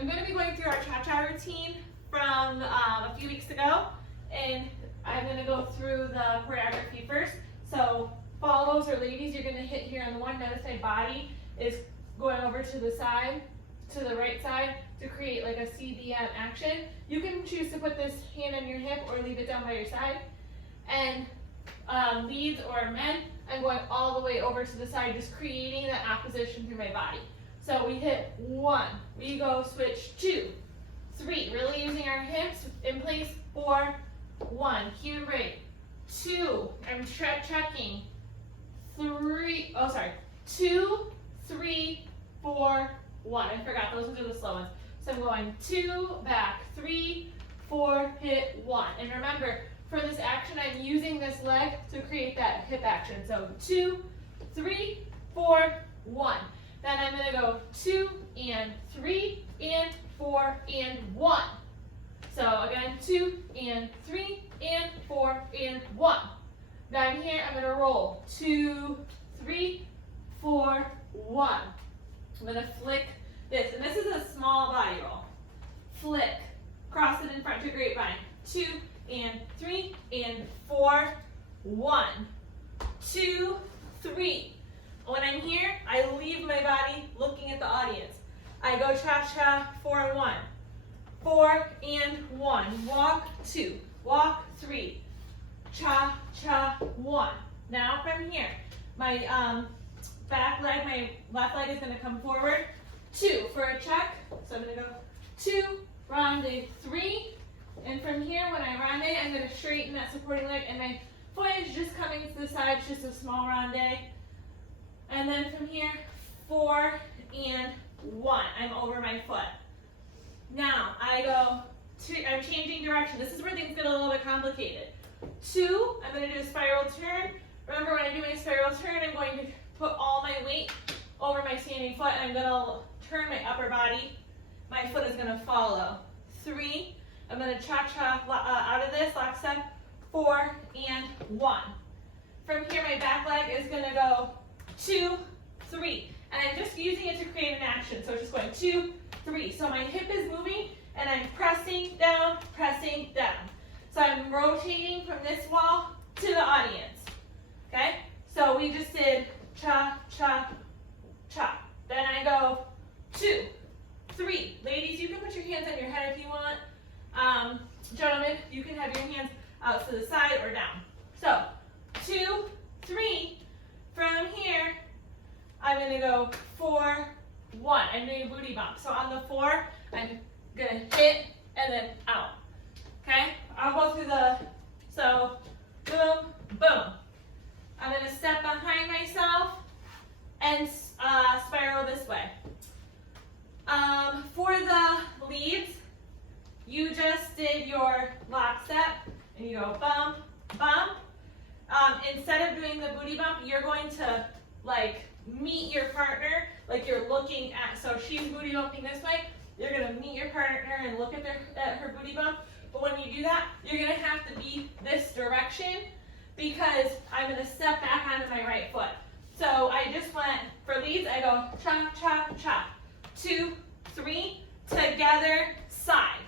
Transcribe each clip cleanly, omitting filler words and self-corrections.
I'm going to be going through our cha-cha routine from a few weeks ago, and I'm going to go through the choreography first. So follows, or ladies, you're going to hit here on the one. Notice my body is going over to the side, to the right side, to create like a CDM action. You can choose to put this hand on your hip or leave it down by your side. And leads or men, I'm going all the way over to the side, just creating that opposition through my body. So we hit 1, we go switch 2, 3, really using our hips in place, 4, 1, keep and break, 2, I'm checking, 3, 2, 3, 4, 1, I forgot, those are the slow ones. So I'm going 2, back, 3, 4, hit 1, and remember, for this action, I'm using this leg to create that hip action. So 2, 3, 4, 1. Then I'm going to go 2 and 3 and 4 and 1. So again, 2 and 3 and 4 and 1. Down here, I'm going to roll 2, 3, 4, 1. I'm going to flick this, and this is a small body roll. Flick, cross it in front to grapevine. 2 and 3 and 4, 1, 2, 3. When I'm here, I leave my body looking at the audience. I go cha-cha, 4 and 1, 4 and 1, walk 2, walk 3, cha-cha, 1. Now from here, my back leg, my left leg is going to come forward, 2 for a check. So I'm going to go 2, ronde 3. And from here, when I ronde, I'm going to straighten that supporting leg, and my foot is just coming to the side, it's just a small ronde. And then from here, 4 and 1, I'm over my foot. Now, I'm changing direction. This is where things get a little bit complicated. 2, I'm going to do a spiral turn. Remember, when I do my spiral turn, I'm going to put all my weight over my standing foot, and I'm going to turn my upper body. My foot is going to follow. 3, I'm going to cha-cha out of this, lock step, 4 and 1. From here, my back leg is going to go 2, 3. And I'm just using it to create an action. So it's just going 2, 3. So my hip is moving, and I'm pressing down, pressing down. So I'm rotating from this wall to the audience. Okay? So we just did cha, cha, cha. Then I go 2, 3. Ladies, you can put your hands on your head if you want. Gentlemen, you can have your hands out to the side or down. So 2, 3. From here, I'm going to go 4, 1. I'm doing a booty bump. So on the 4, I'm going to hit and then out. Okay? I'll go through so boom, boom. I'm going to step behind myself and spiral this way. For the leads, you just did your lock step, and you go bump, bump. Instead of doing the booty bump, you're going to like meet your partner, like you're looking at, so she's booty bumping this way, you're going to meet your partner and look at her booty bump. But when you do that, you're going to have to be this direction, because I'm going to step back onto my right foot. So I just went, for leads, I go cha, cha, cha. 2, 3, together, side.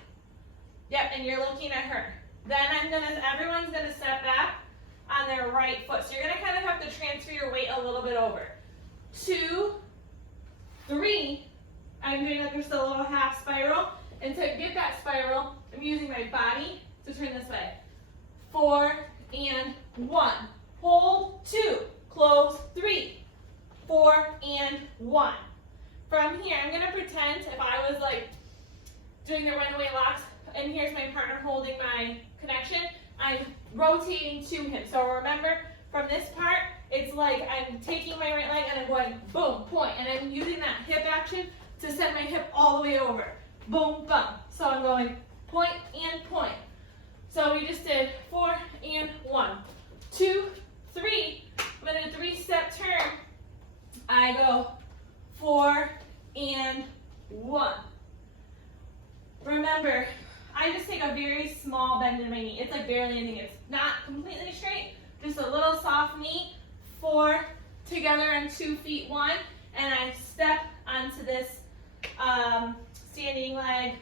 Yep, and you're looking at her. Then everyone's gonna step back on their right foot. So you're gonna kind of have to transfer your weight a little bit over. 2, 3, I'm doing like just a little half spiral. And to get that spiral, I'm using my body to turn this way. 4 and 1, hold 2, close 3, 4 and 1. From here, I'm gonna pretend if I was like doing the runaway locks, and here's my partner holding my connection, I'm rotating to him. So remember, from this part, it's like I'm taking my right leg and I'm going boom, point, and I'm using that hip action to send my hip all the way over. Boom, bump. So I'm going point and point. So we just did 4 and 1, 2, 3. I'm in a 3-step turn. I go 4 and 1. Remember, I just take a very small bend in my knee. It's like barely anything. It's not completely straight, just a little soft knee. 4 together on 2 feet, 1, and I step onto this standing standing leg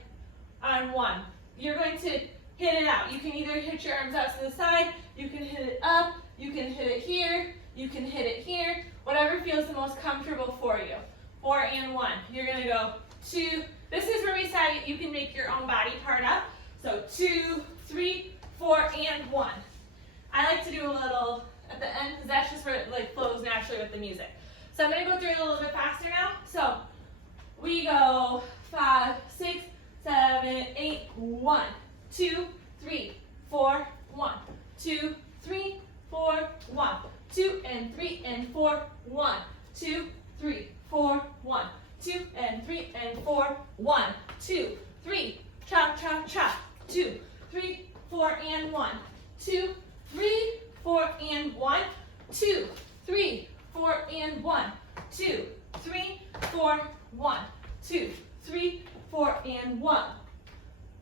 on one. You're going to hit it out. You can either hit your arms out to the side, you can hit it up, you can hit it here, you can hit it here, whatever feels the most comfortable for you. 4 and 1. You're going to go 2. This is where we said you can make your own body part up. So 2, 3, 4, and 1. I like to do a little at the end because that's just where it like flows naturally with the music. So I'm going to go through it a little bit faster now. So we go 5, 6, 7, 8, 1, 2, 3, 4, 1, 2, 3, 4, 1, 2 and 3 and 4, 1, 2, 3, 4, 1, 2 and 3 and 4, 1, 2, 3, cha cha cha, 2, 3, 4 and 1, 2, 3, 4 and 1, 2, 3, 4 and 1, 2, 3, 4, 1, 2, 3, 4 and 1,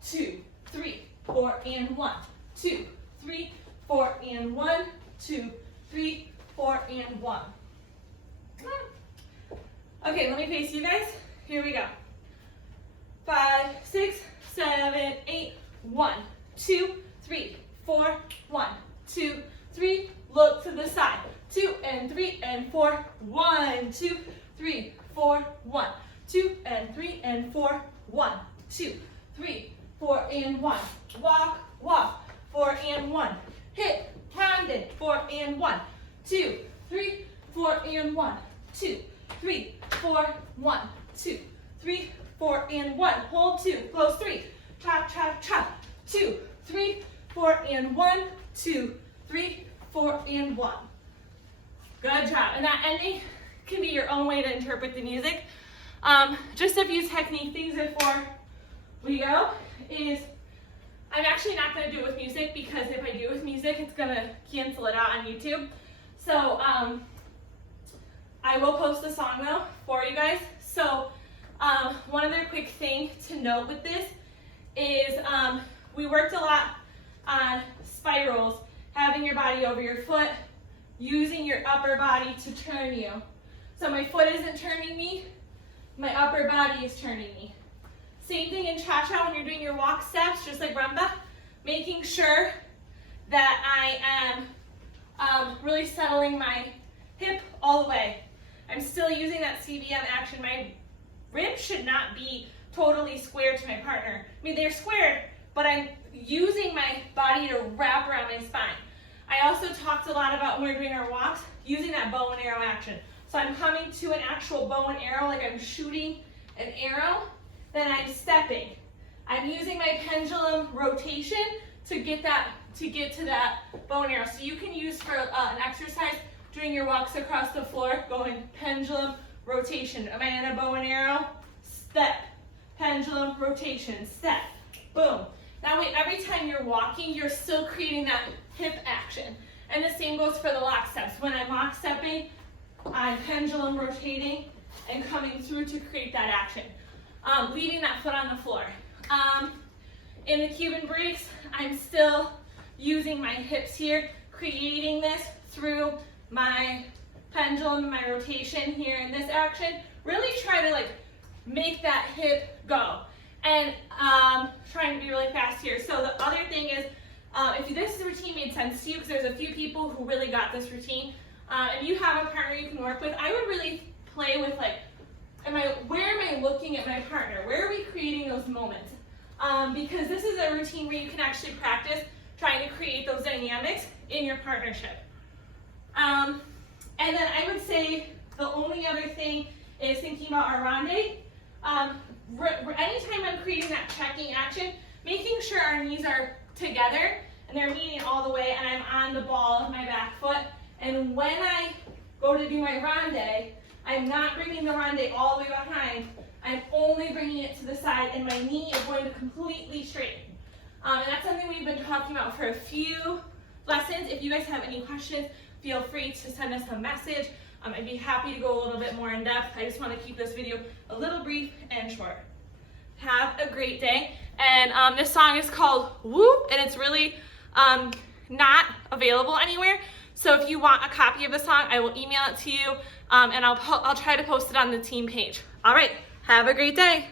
2, 3, 4 and 1, 2, 3, 4 and 1, 2, 3, 4 and 1. Okay, let me face you guys. Here we go. 5, 6, 7, 8, 1, 2, 3, 4, 1, 2, 3, look to the side. 2 and 3 and 4, 1, 2, 3, 4, 1, 2 and 3 and 4, 1, 2, 3, 4 and 1. Walk, walk, 4 and 1. Hit, rounded, 4 and 1, 2, 3, 4 and 1, 2, 3, 4, 1, 2, 3, 4 and 1. Hold 2, close 3. Chop, chop, chop. 2, 3, 4 and 1, 2, 3, 4 and 1. Good job. And that ending can be your own way to interpret the music. Just a few technique things before we go is I'm actually not going to do it with music because if I do it with music, it's going to cancel it out on YouTube. So I will post the song though for you guys. So one other quick thing to note with this is we worked a lot on spirals, having your body over your foot, using your upper body to turn you. So my foot isn't turning me, my upper body is turning me. Same thing in cha-cha when you're doing your walk steps, just like rumba, making sure that I am really settling my hip all the way. I'm still using that CBM action. My ribs should not be totally square to my partner. I mean, they're squared, but I'm using my body to wrap around my spine. I also talked a lot about when we're doing our walks, using that bow and arrow action. So I'm coming to an actual bow and arrow, like I'm shooting an arrow, then I'm stepping. I'm using my pendulum rotation to get to that bow and arrow. So you can use for an exercise doing your walks across the floor, going pendulum rotation. Am I in a bow and arrow? Step. Pendulum rotation. Step. Boom. That way, every time you're walking, you're still creating that hip action. And the same goes for the lock steps. When I'm lock stepping, I'm pendulum rotating and coming through to create that action. Leaving that foot on the floor. In the Cuban breaks, I'm still using my hips here, creating this through my pendulum and my rotation here in this action. Really try to like make that hip go. And trying to be really fast here. So the other thing is, if this routine made sense to you, because there's a few people who really got this routine, and you have a partner you can work with, I would really play with like, where am I looking at my partner? Where are we creating those moments? Because this is a routine where you can actually practice trying to create those dynamics in your partnership. And then I would say the only other thing is thinking about our ronde. Anytime I'm creating that checking action, making sure our knees are together and they're meeting all the way and I'm on the ball of my back foot. And when I go to do my ronde, I'm not bringing the ronde all the way behind. I'm only bringing it to the side and my knee is going to completely straighten. And that's something we've been talking about for a few lessons. If you guys have any questions, feel free to send us a message. I'd be happy to go a little bit more in depth. I just want to keep this video a little brief and short. Have a great day. And this song is called Whoop, and it's really not available anywhere. So if you want a copy of the song, I will email it to you, and I'll try to post it on the team page. All right, have a great day.